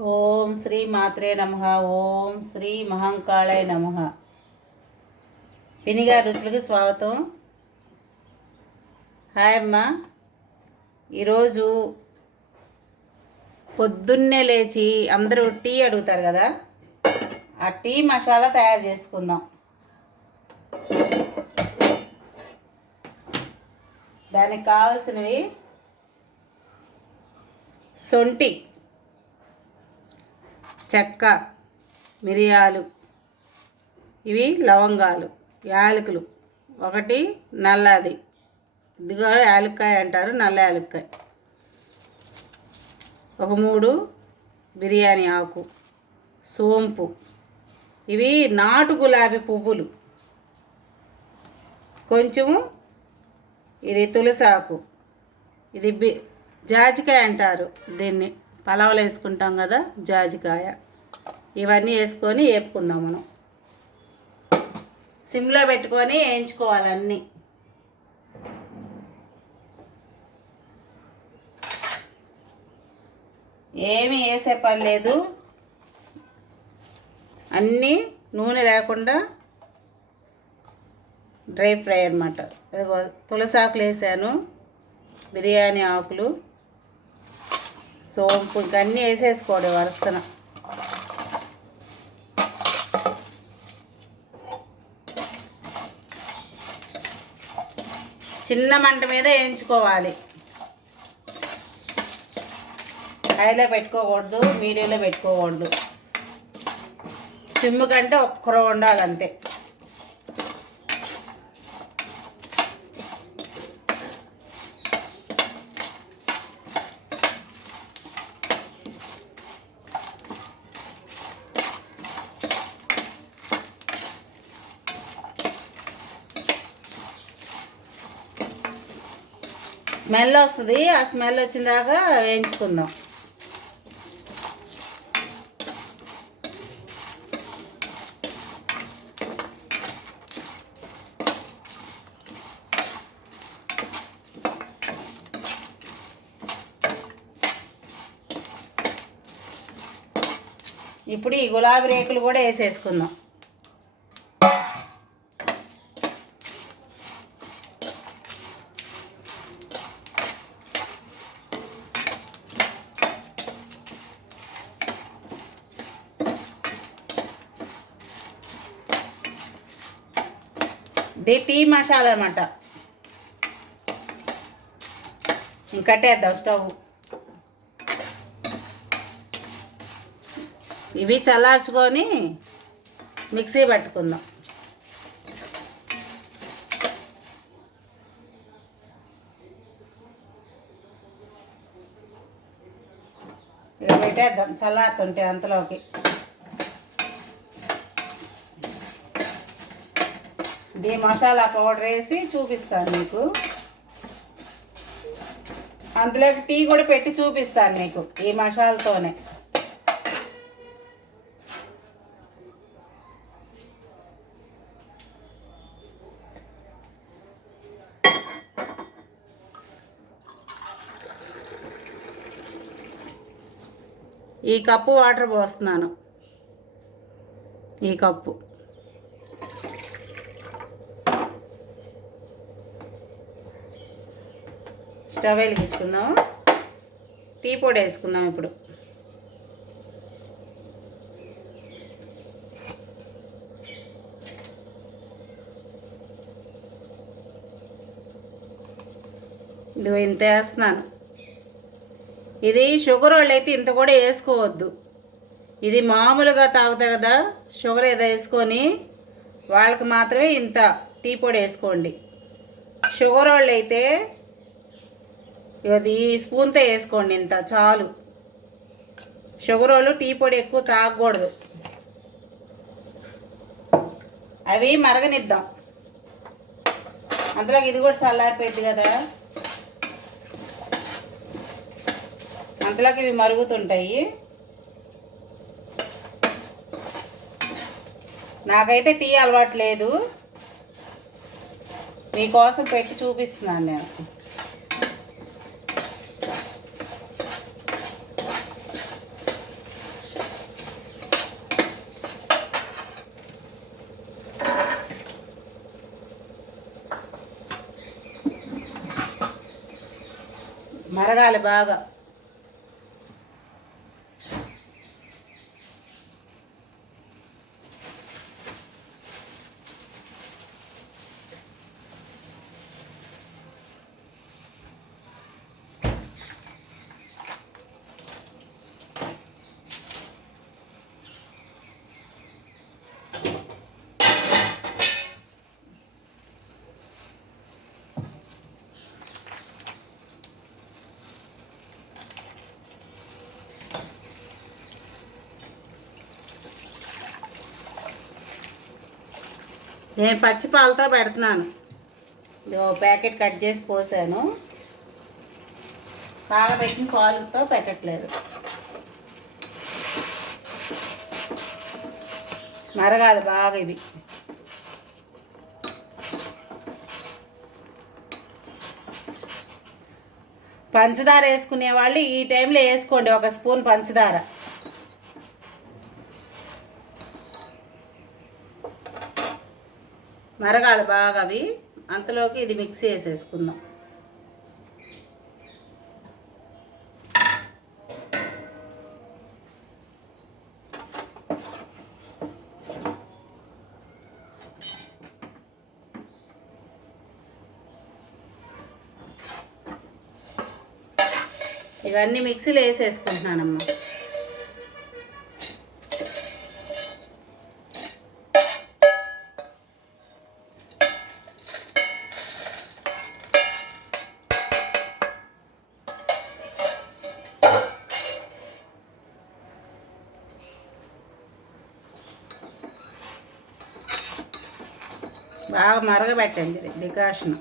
ఓం శ్రీ మాత్రే నమ. ఓం శ్రీ మహంకాళాయ నమ. పినిగారి రుచులకు స్వాగతం. హాయ్ అమ్మ. ఈరోజు పొద్దున్నే లేచి అందరూ టీ అడుగుతారు కదా? ఆ టీ మసాలా తయారు చేసుకుందాం. దానికి కావాల్సినవి సొంటి. చెక్క మిరియాలు ఇవి లవంగాలు యాలకులు. ఒకటి నల్లది. ఇదిగో యాలక్కాయ అంటారు నల్ల యాలక్కాయ. ఒక మూడు బిర్యానీ ఆకు సోంపు. ఇవి నాటు గులాబీ పువ్వులు. కొంచెము ఇది తులసాకు. ఇది బి జాజికాయ అంటారు దీన్ని. పలావలు వేసుకుంటాం కదా జాజికాయ. ఇవన్నీ వేసుకొని వేపుకుందాం మనం. సిమ్లో పెట్టుకొని వేయించుకోవాలి అన్నీ. ఏమి వేసే పని లేదు. అన్నీ నూనె లేకుండా డ్రై ఫ్రై అనమాట తులసాకులు వేసాను బిర్యానీ ఆకులు. సోంపు ఇవన్నీ అన్నీ వరుసన. చిన్న మంట మీద వేయించుకోవాలి. హైలో పెట్టుకోకూడదు మీడియంలో పెట్టుకోకూడదు. సిమ్ కంటే ఒక్కరో ఉండాలంతే. స్మెల్ వస్తుంది. ఆ స్మెల్ వచ్చిన దాకా వేయించుకుందాం. ఇప్పుడు ఈ గులాబీ రేకులు కూడా వేసేసుకుందాం. ఇది టీ మసాలా అనమాట ఇంకట్టేద్దాం స్టవ్. ఇవి చల్లార్చుకొని మిక్సీ పట్టుకుందాం. పెట్టేద్దాం చల్లారుతుంటే అంతలోకి. ఈ మసాలా పౌడర్ వేసి చూపిస్తాను మీకు. అందులోకి టీ కూడా పెట్టి చూపిస్తాను మీకు ఈ మసాలాతోనే. ఈ కప్పు వాటర్ పోస్తున్నాను. ఈ కప్పు. స్టవ్ వెలిగించుకుందాం. టీ పొడి వేసుకుందాం ఇప్పుడు. ఇదిగో ఇంత వేస్తున్నాను. ఇది షుగర్ వాళ్ళు అయితే ఇంత కూడా వేసుకోవద్దు. ఇది మామూలుగా తాగుతారు కదా షుగర్ ఏదో వేసుకొని వాళ్ళకి మాత్రమే ఇంత టీ పొడి వేసుకోండి. షుగర్ వాళ్ళు అయితే ఇది స్పూన్తో వేసుకోండి ఇంత చాలు. షుగర్ వాళ్ళు టీ పొడి ఎక్కువ తాగకూడదు. అవి మరగనిద్దాం. అందులో ఇది కూడా చల్లారిపోయింది కదా. అంతలోకి ఇవి మరుగుతుంటాయి. నాకైతే టీ అలవాటు లేదు. మీకోసం పెట్టి చూపిస్తున్నాను నేను. మరగాలి బాగా. నేను పచ్చి పాలతో పెడుతున్నాను. ఇదిగో ప్యాకెట్ కట్ చేసి పోసాను. పెట్టిన పాలతో పెట్టట్లేదు. మరగాలి బాగా ఇవి పంచదార వేసుకునే వాళ్ళు ఈ టైంలో వేసుకోండి ఒక స్పూన్ పంచదార. మరగాలి బాగా అవి. అంతలోకి ఇది మిక్సీ వేసేసుకుందాం ఇవన్నీ మిక్సీలో వేసేసుకుంటున్నానమ్మా. బాగా మరగబెట్టండి డికాషన్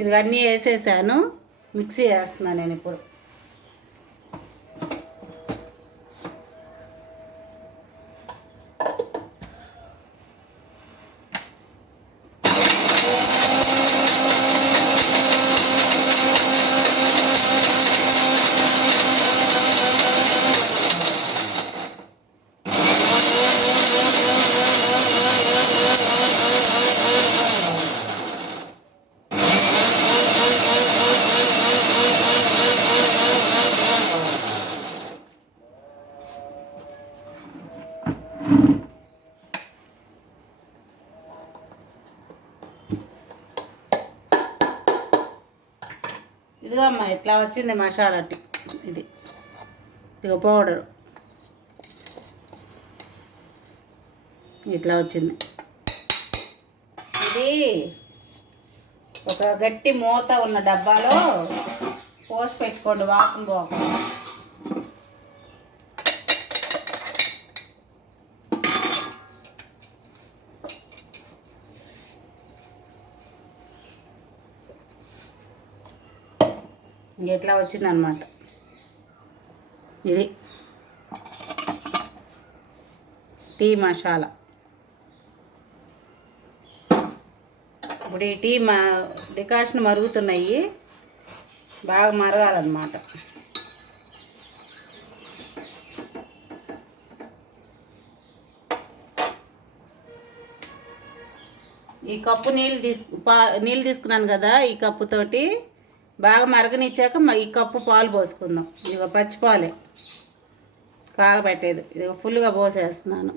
ఇవన్నీ వేసేసాను. మిక్సీ వేస్తున్నాను నేను ఇప్పుడు. ఇట్లా వచ్చింది మసాలా టీ. ఇది. ఇదిగో పౌడర్. ఇట్లా వచ్చింది. ఇది ఒక గట్టి మూత ఉన్న డబ్బాలో పోసి పెట్టుకోండి వాసన పోకుండా. ఇంకెట్లా వచ్చిందనమాట. ఇది టీ మసాలా. ఇప్పుడు ఈ టీ మా డికాషన్ మరుగుతున్నాయి. బాగా మరగాలన్నమాట. ఈ కప్పు నీళ్ళు తీసు పా నీళ్ళు తీసుకున్నాను కదా ఈ కప్పుతోటి. బాగా మరగనిచ్చాక ఈ కప్పు పాలు పోసుకుందాం. ఇక పచ్చిపాలే కాగబెట్టేది. ఇది ఫుల్గా పోసేస్తున్నాను.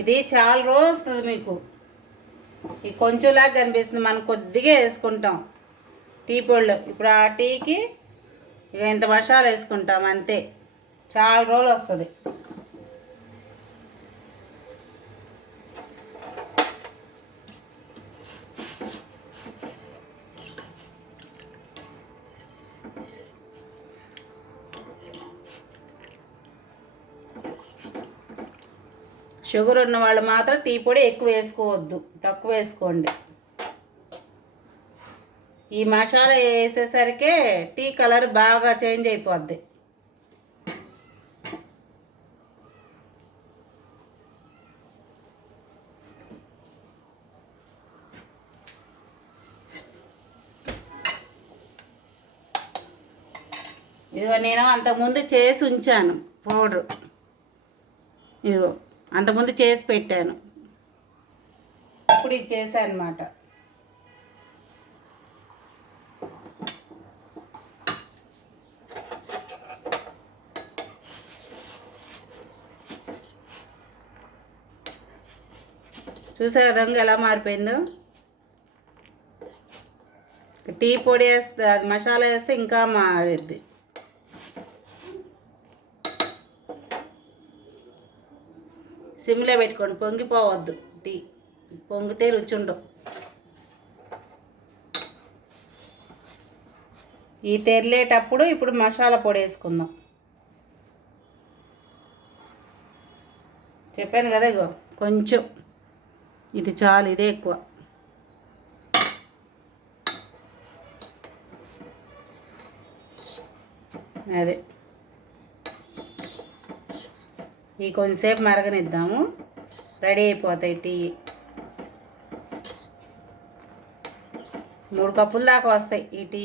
ఇది చాలా రోజు వస్తుంది మీకు. ఈ కొంచెంలాగా కనిపిస్తుంది. మనం కొద్దిగా వేసుకుంటాం. టీ పొళ్ళు. ఇప్పుడు ఆ టీకి ఇక ఇంత వర్షాలు వేసుకుంటాం. అంతే. చాలా రోజులు వస్తుంది. షుగర్ ఉన్న వాళ్ళు మాత్రం టీ పొడి ఎక్కువ వేసుకోవద్దు. తక్కువ వేసుకోండి. ఈ మసాలా వేసేసరికే టీ కలర్ బాగా చేంజ్ అయిపోద్ది. ఇదిగో నేను అంతకుముందు చేసి ఉంచాను పౌడర్. ఇదిగో. అంతకుముందు చేసి పెట్టాను. ఇప్పుడు ఇది చేశాను అనమాట చూసారా రంగు ఎలా మారిపోయిందో? టీ పొడి వేస్తే అది మసాలా వేస్తే ఇంకా మారిద్ది. సిమ్లో పెట్టుకోండి. పొంగిపోవద్దు. టీ. పొంగితే రుచి ఉండవు. ఈ తెరలేటప్పుడు ఇప్పుడు మసాలా పొడి వేసుకుందాం. చెప్పాను కదా ఇగో కొంచెం. ఇది చాలు ఇదే ఎక్కువ. అదే. ఈ కొంచెంసేపు మరగనిద్దాము. రెడీ అయిపోతాయి టీ. మూడు కప్పుల దాకా వస్తాయి ఈ టీ.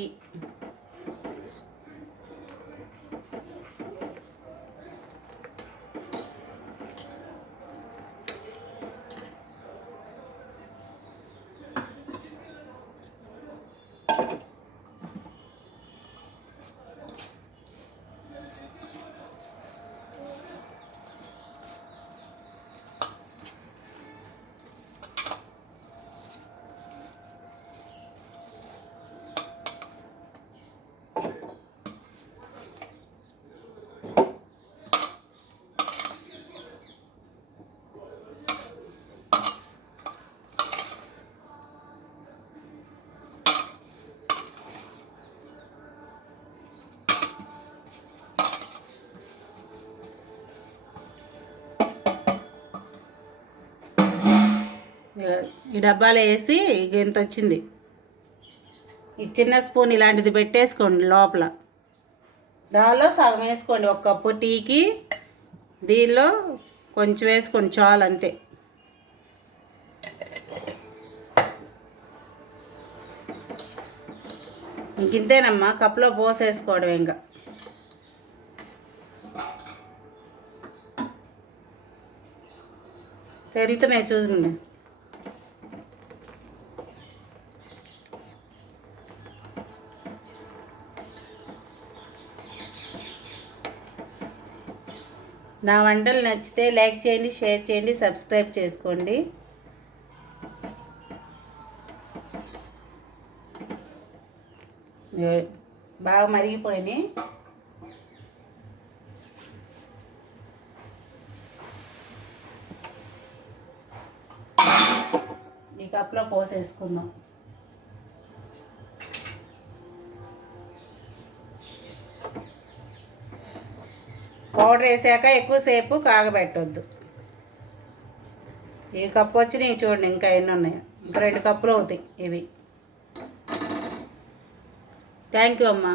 ఈ డబ్బాలో వేసి ఇంత వచ్చింది. ఈ చిన్న స్పూన్ ఇలాంటిది పెట్టేసుకోండి లోపల. దానిలో సగం వేసుకోండి. ఒక కప్పు టీకి దీనిలో కొంచెం వేసుకోండి చాలు అంతే. ఇంకింతేనమ్మా కప్లో పోసేసుకోవడం ఇంకా. పెరుగుతున్నాయి చూడండి నా వంటలు నచ్చితే లైక్ చేయండి షేర్ చేయండి సబ్స్క్రైబ్ చేసుకోండి. బాగా మరిగిపోయినాయి. ఈ కప్లో పోసేసుకుందాం. పౌడర్ వేసాక ఎక్కువసేపు కాగబెట్టొద్దు. ఈ కప్పు వచ్చినాయి చూడండి ఇంకా ఎన్ని ఉన్నాయి? ఇంకా రెండు కప్పులు అవుతాయి ఇవి. థ్యాంక్ యూ అమ్మా.